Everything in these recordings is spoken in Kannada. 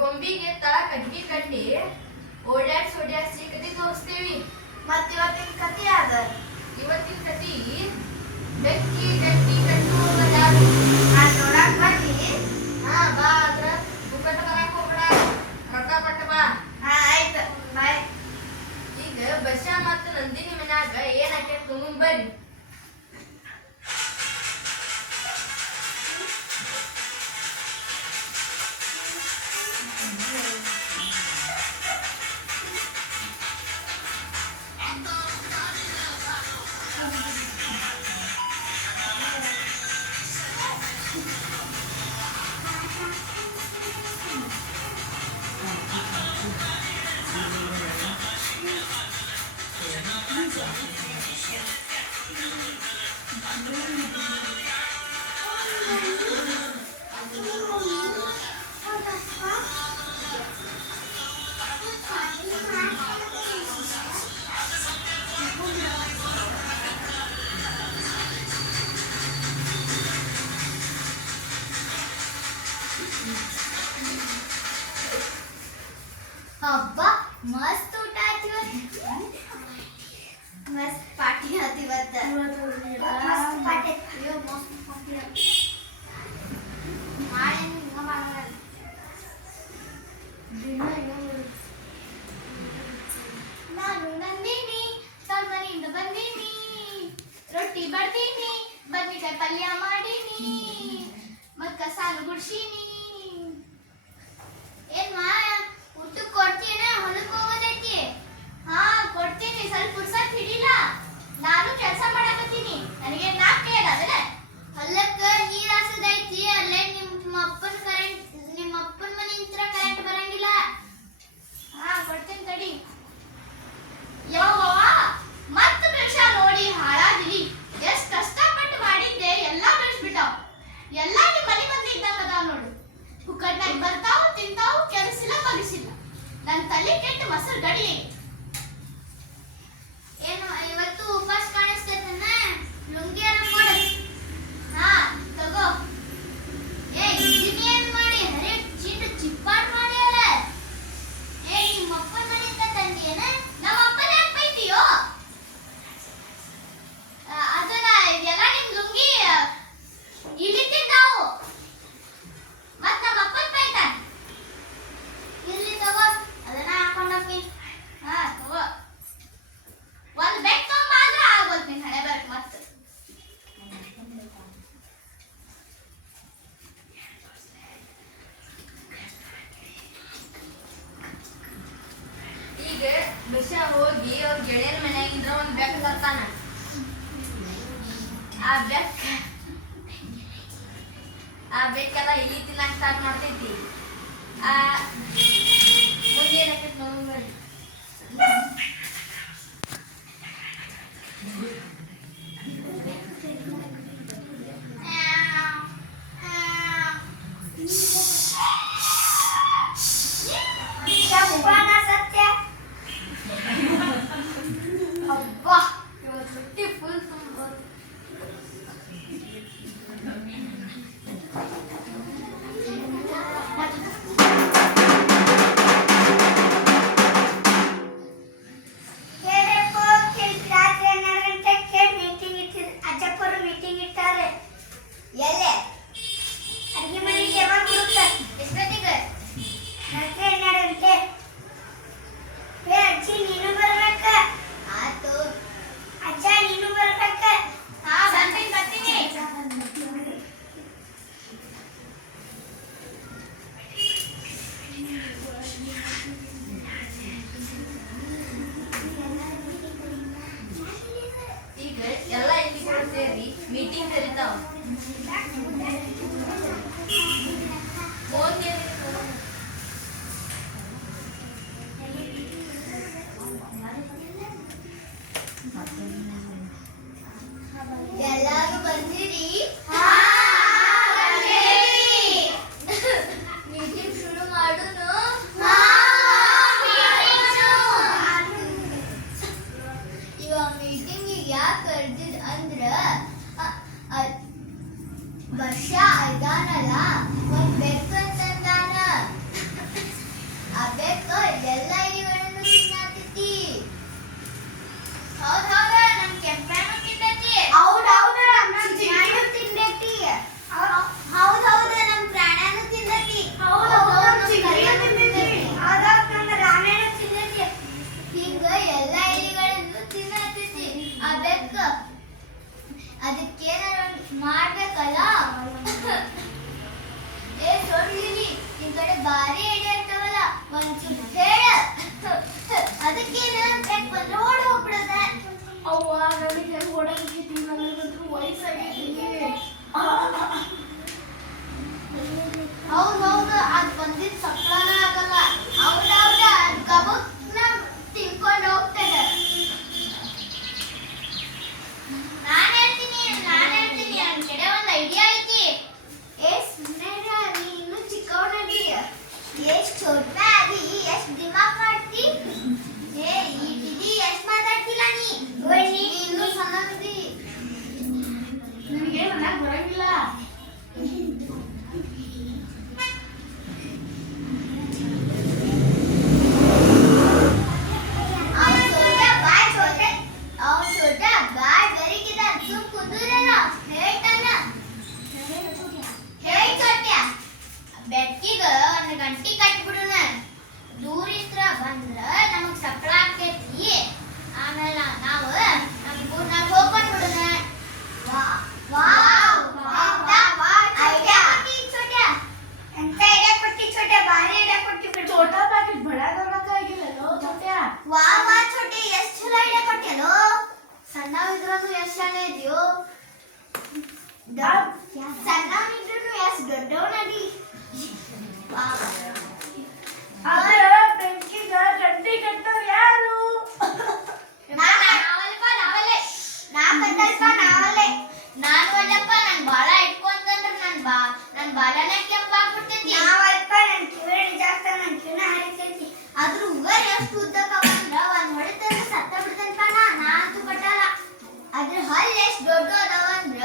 ಗೊಂಬಿಗೆ ತಳ ಕಟ್ಟಿ ಕಟ್ಟಿ ಓಡ್ಯಾಡ್ಸಿ ಕತಿ ತೋರಿಸ್ತೇವಿ. ಮತ್ ಇವತ್ತಿನ ಕತಿ ಅದ. ಇವತ್ತಿನ ಕತಿ ಬೆಕ್ಕಿ ಗಟ್ಟಿ ಕಟ್ಟುವುದ ಯಾರು? ನೋಡಕ್ ಬರ್ಲಿ. ಹಾ ಬಾ, ಅದ್ರ ಬುಕ್ಕಟ ಬರಾಕ್ ಹೋಗ್ಬೇಡ, ರೊಕ್ಕ ಪಟ್ಟ ಬಾ. ಹಾ ಆಯ್ತು, ಬಾಯ್. ಈಗ ಬಸ್ಸ ಮತ್ತು ನಂದಿನಿ ಮನ್ಯಾಗ ಏನ್ ಹಾಕ್ಯಾರ ತುಂಬ ಬರ್ರಿ. ಹಬ್ಬ ಮಸ್ತ್ ಊಟ ಆಯ್ತು ಇವತ್ತು. ಮಸ್ತ್ ಪಾರ್ಟಿ ಆಯ್ತು ಇವತ್ತು. ಮಸ್ತ್ ಪಾರ್ಟಿ ಅಯ್ಯೋ ಮಸ್ತ್ ಪಾರ್ಟಿ ಮಾಡಿ ನಾನು ನಂದಿನಿ ತವ್ರ ಮನೆಯಿಂದ ಬಂದೀನಿ, ರೊಟ್ಟಿ ಬಡ್ದೀನಿ, ಬದ್ನಿಕಾಯಿ ಪಲ್ಯ ಮಾಡೀನಿ, ಮತ್ ಕಸಾನು ಗುಡ್ಸೀನಿ. ಏನ್ ಮಾಯ ಊಟಕ್ಕೆ ಕೊಡ್ತೀನ? ಹೊಲಕ್ಕೆ ಹೋಗೋದೈತಿ. ಹಾ ಕೊಡ್ತೀನಿ, ಸ್ವಲ್ಪ ಪುರ್ಸತ್ ಹಿಡಿಲ್ಲ. ನಾನು ಕೆಲಸ ಮಾಡಕತ್ತೀನಿ, ನನಗೆ ನಾಲ್ಕೇ ಅದಾವಲ್ಲ. ಹೊಲಕ್ಕೆ ನೀರ್ ಹಾಸೋದೈತಿ, ಅಲ್ಲೇ ನಿಮ್ಮ ಅಪ್ಪನ ಮನೆಯಿಂದ ಕರೆಂಟ್ ಬರಂಗಿಲ್ಲ. ಹಾ ಕೊಡ್ತೀನಿ ತಡಿ. ಯವ್ವ ಮತ್ತ ಬೆಳ್ಸ ನೋಡಿ ಹಾಳಾದಿರಿ. ಎಷ್ಟ್ ಕಷ್ಟಪಟ್ಟು ಮಾಡಿದ್ದೆ, ಎಲ್ಲಾ ಬೆಳೆಸ್ಬಿಟ್ಟಾವ್. ಎಲ್ಲಾ ನಿಮ್ಮ ಮನೆ ಮಂದಿ ಇದ್ದಂಗ ಅದಾವ ನೋಡು. ಕುಕ್ಕಡ್ನಾಗ ಬರ್ತಾವು, ತಿಂತಾವು, ಕೆಲಸಿಲ್ಲ ಬಗಿಸಿಲ್ಲ. ನನ್ ತಲೆ ಕೆಟ್ಟು ಮೊಸರು ಗಡಿ. ಏನು ಇವತ್ತು ಉಪವಾಸ ಕಾಣಿಸ್ತೈತನ್ನ? ಲುಂಗಿ ಕೊಡ. ಹಾ ತಗೋ. ಏ ಇದನ್ನೇನ್ ಮಾಡಿ ಹರೇ ಚೀಟ ಚಿಪ್ಪಾಡ್ ಮಾಡಿ ಅಲ್ಲ. ಏ ನಿಮ್ಮ ಅಪ್ಪನ ಮನೆಯಿಂದ ತಂದಿಯೇನ? ನಮ್ಮ ಅಪ್ಪನ ಯಾಕೆ ಬೈತೀಯೋ? ಅದನ್ನ ಇದೆಲ್ಲ ನಿಮ್ ಲುಂಗಿ ಇಲ್ಲಿ ತಿಂದಾವು. ಮತ್ ನಮ್ಮ ಅಪ್ಪನ ಬೈತಾನ. ಇಲ್ಲಿ ತಗೋ, ಅದನ್ನ ಹಾಕೊಂಡೋಗಿ. ಹಾ ತಗೋ. ಒಂದ್ ಬೆಕ್ ತಗೊಂಬಾದ್ರೆ ಆಗೋದ್ ನಿನ್ ಹಣೆ ಬರಕ್ ಮತ್ತ. ಈಗ ಬಸ್ಸ ಹೋಗಿ ಅವ್ರ ಗೆಳೆಯರ ಮನ್ಯಾಗಿದ್ರ ಒಂದ್ ಬೆಕ್ಕ ತರ್ತಾನ. ಆ ಬೆಕ್ಕೆಲ್ಲ ಇಲಿ ತಿನ್ನಕ್ ಸ್ಟಾರ್ಟ್ ಮಾಡ್ತೈತಿ. ಮುಂದೆ ಏನಾಕೈತಿ ನೋಡ್ರಿ. ಅಬ್ಬಾ ಇವತ್ತು ರೊಟ್ಟಿ ಫುಲ್ ತುಂಬ. ಅದಕ್ಕೇನಾರ ಮಾಡ್ಬೇಕಲ್ಲ. ಏ ಸೊಳ್ಳಿಲಿ ನಿನ್ ಕಡೆ ಭಾರಿ ಐಡಿಯಾ ಇರ್ತಾವಲ್ಲ, ಒಂಚೂರು ಹೇಳ. ಅದಕ್ಕೇನ ಬ್ರೇಕ್ ಬಂದ್ರೆ ಓಡ್ ಹೋಗ್ಬಿಡೋದ. ಅವ್ವ ನನಗೆ ಹೆಂಗ್ ಓಡಾಕಿ ನನಗಂತೂ ವಯಸ್ಸಾಗೈತಿ. ಹೌದು ಅದ್ ಬಂದಿದ್ ಸಪ್ಲಾನ ಆಗಲ್ಲ. ಹೌದೌದ ಅದ್ ಗಬಕ್ನ ತಿನ್ಕೊಂಡು ಹೋಗ್ತದೆ. ನಾನ್ ಹೇಳ್ತೀನಿ ನನ್ ಕಡೆ ಒಂದ್ ಐಡಿಯಾ ಐತಿ. ಏ ಸುಮ್ಮನೆ ನೀ ಇನ್ನು ಚಿಕ್ಕವನಾಗಿ ಎಷ್ಟ್ ಚೋಟ ಆಗಿ ಎಷ್ಟ್ ದಿಮಾಗ್ ಮಾಡ್ತಿ. ಏ ಇಡಿ ಎಷ್ಟ್ ಮಾತಾಡ್ತಿಲ್ಲ ನೀ ಇನ್ನು ಸಣ್ಣದಿ. ನಿನಗೆ ಮನ್ಯಾಗ ಬರಂಗಿಲ್ಲ. ಬೆಕ್ಕಿಗ ಒಂದ್ ಗಂಟಿ ಕಟ್ಬಿಡುನ. ದೂರ ಇದ್ರ ಬಂದ್ರ ನಮಗ್ ಸಪ್ಳ ಆಕೇತಿ. ಆಮೇಲೆ ನಾವು ನಮ್ ಹೋಗ್ಕೊಂಡ್ಬಿಡುನ. ಚೋಟಾ ಪ್ಯಾಕೆಟ್ ಬಡಾದವ್ರಾಗಿಲ್ಲೋ ಚೋಟ್ಯಾ. ಛೋಟೆ ಎಷ್ಟ್ ಚಲೋ ಐಡಿಯಾ ಕೊಟ್ಟೆಲೋ. ಸಣ್ಣವಿದ್ರೂ ಎಷ್ಟ್ ಶಾಣೆ ಇದೆಯೋ. ಸಣ್ಣವಿದ್ರೂ ಎಷ್ಟ್ ದೊಡ್ಡವನದಿ. ಆದ್ರೆ ಬೆಂಕಿಗ ಗಂಟಿ ಕಟ್ಟೋರು ಯಾರು? ನಾನು ಅಲ್ಲಪ್ಪ. ನನ್ ಬಾಳ ಇಟ್ಕೊಂತಂದ್ರ ನನ್ ಬಾಲನ ಕೆಂಪಾಗ್ಬಿಡ್ತೈತಿ. ಅದ್ರ ಉಗರ್ ಎಷ್ಟು ಉದ್ದಕ್ಕವಂದ್ರ ಒಂದ್ ಹೊಡಿತಂದ್ರ ಸತ್ತ ಬಿಡ್ತಂತ. ನಾನಂತೂ ಕಟ್ಟಲ್ಲ. ಅದ್ರ ಹಲ್ ಎಷ್ಟ್ ದೊಡ್ಡ ಅದಾವಂದ್ರ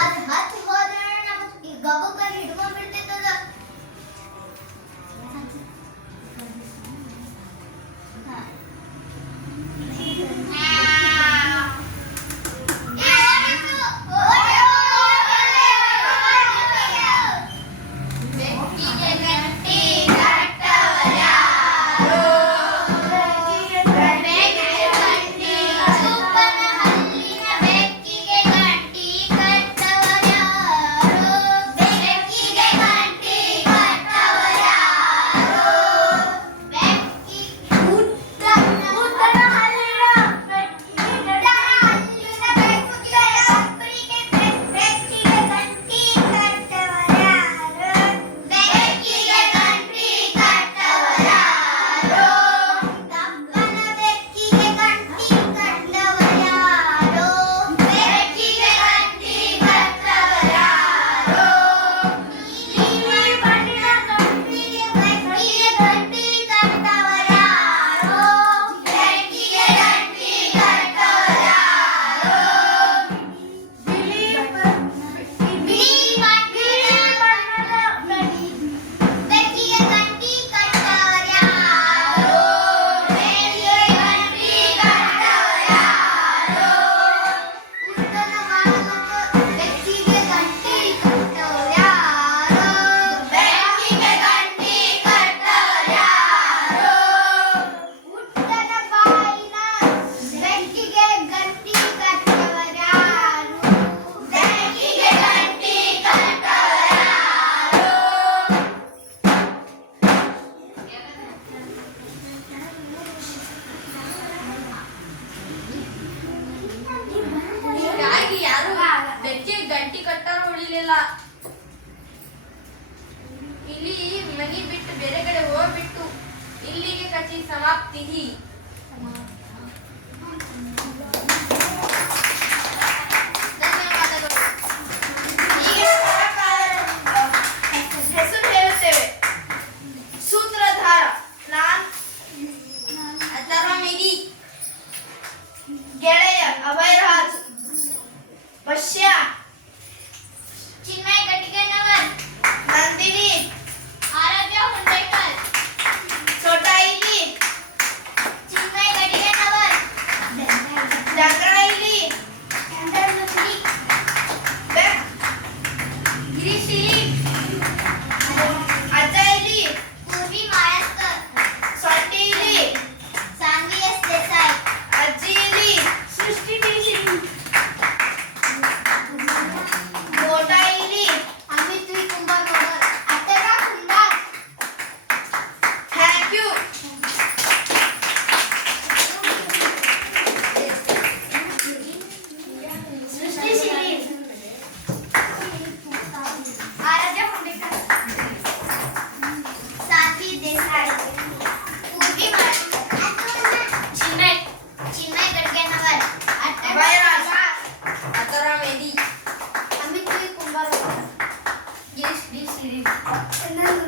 ಅದ್ ಹತ್ತಿ ಹೋದ್ರ ನಮಗ್ ಈ ಗಬಕ್ಕಲ್ಲಿ ಹಿಡ್ಕೊಂಡ್ಬಿಡ್ತೈತದ. ಬೆಕ್ಕಿಗೆ ಗಂಟಿ ಕಟ್ಟವರ್ಯಾರು? ಸುಪ್ಪನ ಹಲ್ಲಿನ ಬೆಕ್ಕಿಗೆ ಗಂಟಿ ಕಟ್ಟವರ್ಯಾರು? ಬೆಕ್ಕಿಗೆ ಗಂಟಿ ಕಟ್ಟವರ್ಯಾರು? ಉದ್ದನ ಹಲ್ಲಿನ ಬೆಕ್ಕಿಗೆ ಗಂಟಿ ಕಟ್ಟವರ್ಯಾರು? ಬೆಕ್ಕಿಗೆ ಗಂಟಿ ಕಟ್ಟವರ್ಯಾರು? ದಪ್ಪನ ಬೆಕ್ಕಿಗೆ ಗಂಟಿ ಕಟ್ಟವರ್ಯಾರು? ಬೆಕ್ಕಿಗೆ ಗಂಟಿ ಕಟ್ಟವರ್ಯಾರು? ನೀಲಿ ಬಣ್ಣದ ಗಂಟಿಗೆ ಬೆಕ್ಕಿಗೆ ಗಂಟಿ ಕಟ್ಟವರ್ಯಾರು? ಬೆಕ್ಕಿಗೆ ಗಂಟಿ ಕಟ್ಟವರ್ಯಾರು? ಬಿಳಿ ಬಣ್ಣದ ಬೆಕ್ಕಿಗೆ ಗಂಟಿ ಕಟ್ಟವರ್ಯಾರು? ಬೆಕ್ಕಿಗೆ ಗಂಟಿ ಕಟ್ಟವರ್ಯಾರು? ಉದ್ದನ ಬಾಲದ ಬೆಕ್ಕಿಗೆ ಗಂಟಿ ಕಟ್ಟವರ್ಯಾರು? ಬೆಕ್ಕಿಗೆ ಗಂಟಿ ಕಟ್ಟವರ್ಯಾರು? ಉದ್ದನ ಬಾಯಿನ ಬೆಕ್ಕಿಗೆ ಗಂಟಿ ಕಟ್ಟವರ್ಯಾರು? ಬೆಕ್ಕಿಗೆ ಗಂಟಿ ಕಟ್ಟವರ್ಯಾರು? ಹೀಗಾಗಿ ಯಾರು ಬೆಕ್ಕಿಗೆ ಗಂಟಿ ಕಟ್ಟಾರು ಉಳಿಲಿಲ್ಲ. ಇಲ್ಲಿ ಮನಿ ಬಿಟ್ಟು ಬೇರೆ ಕಡೆ ಹೋಗ್ಬಿಟ್ಟು ಇಲ್ಲಿಗೆ ಕಚಿ ಸಮಾಪ್ತಿ. ಧನ್ಯವಾದಗಳು. ಈಗ ಹೆಸರು ಹೇಳುತ್ತೇವೆ. ಸೂತ್ರಧಾರ ನಾನ್, ಅಥರ್ವಮಿದಿ, ಗೆಳೆಯ ಅಭಯರಾಜ್, ಬಶ್ಯ, ಚಿನ್ಮಯ ಕಟ್ಟಿಗೆನವರ್, ನಂದಿನಿ, ಆರಾಧ್ಯ ಹುಂಡೇಕರ್, ಚೋಟಾ ಇಲಿ, ಮಾಡ್ತೀರಿ? ನಾನು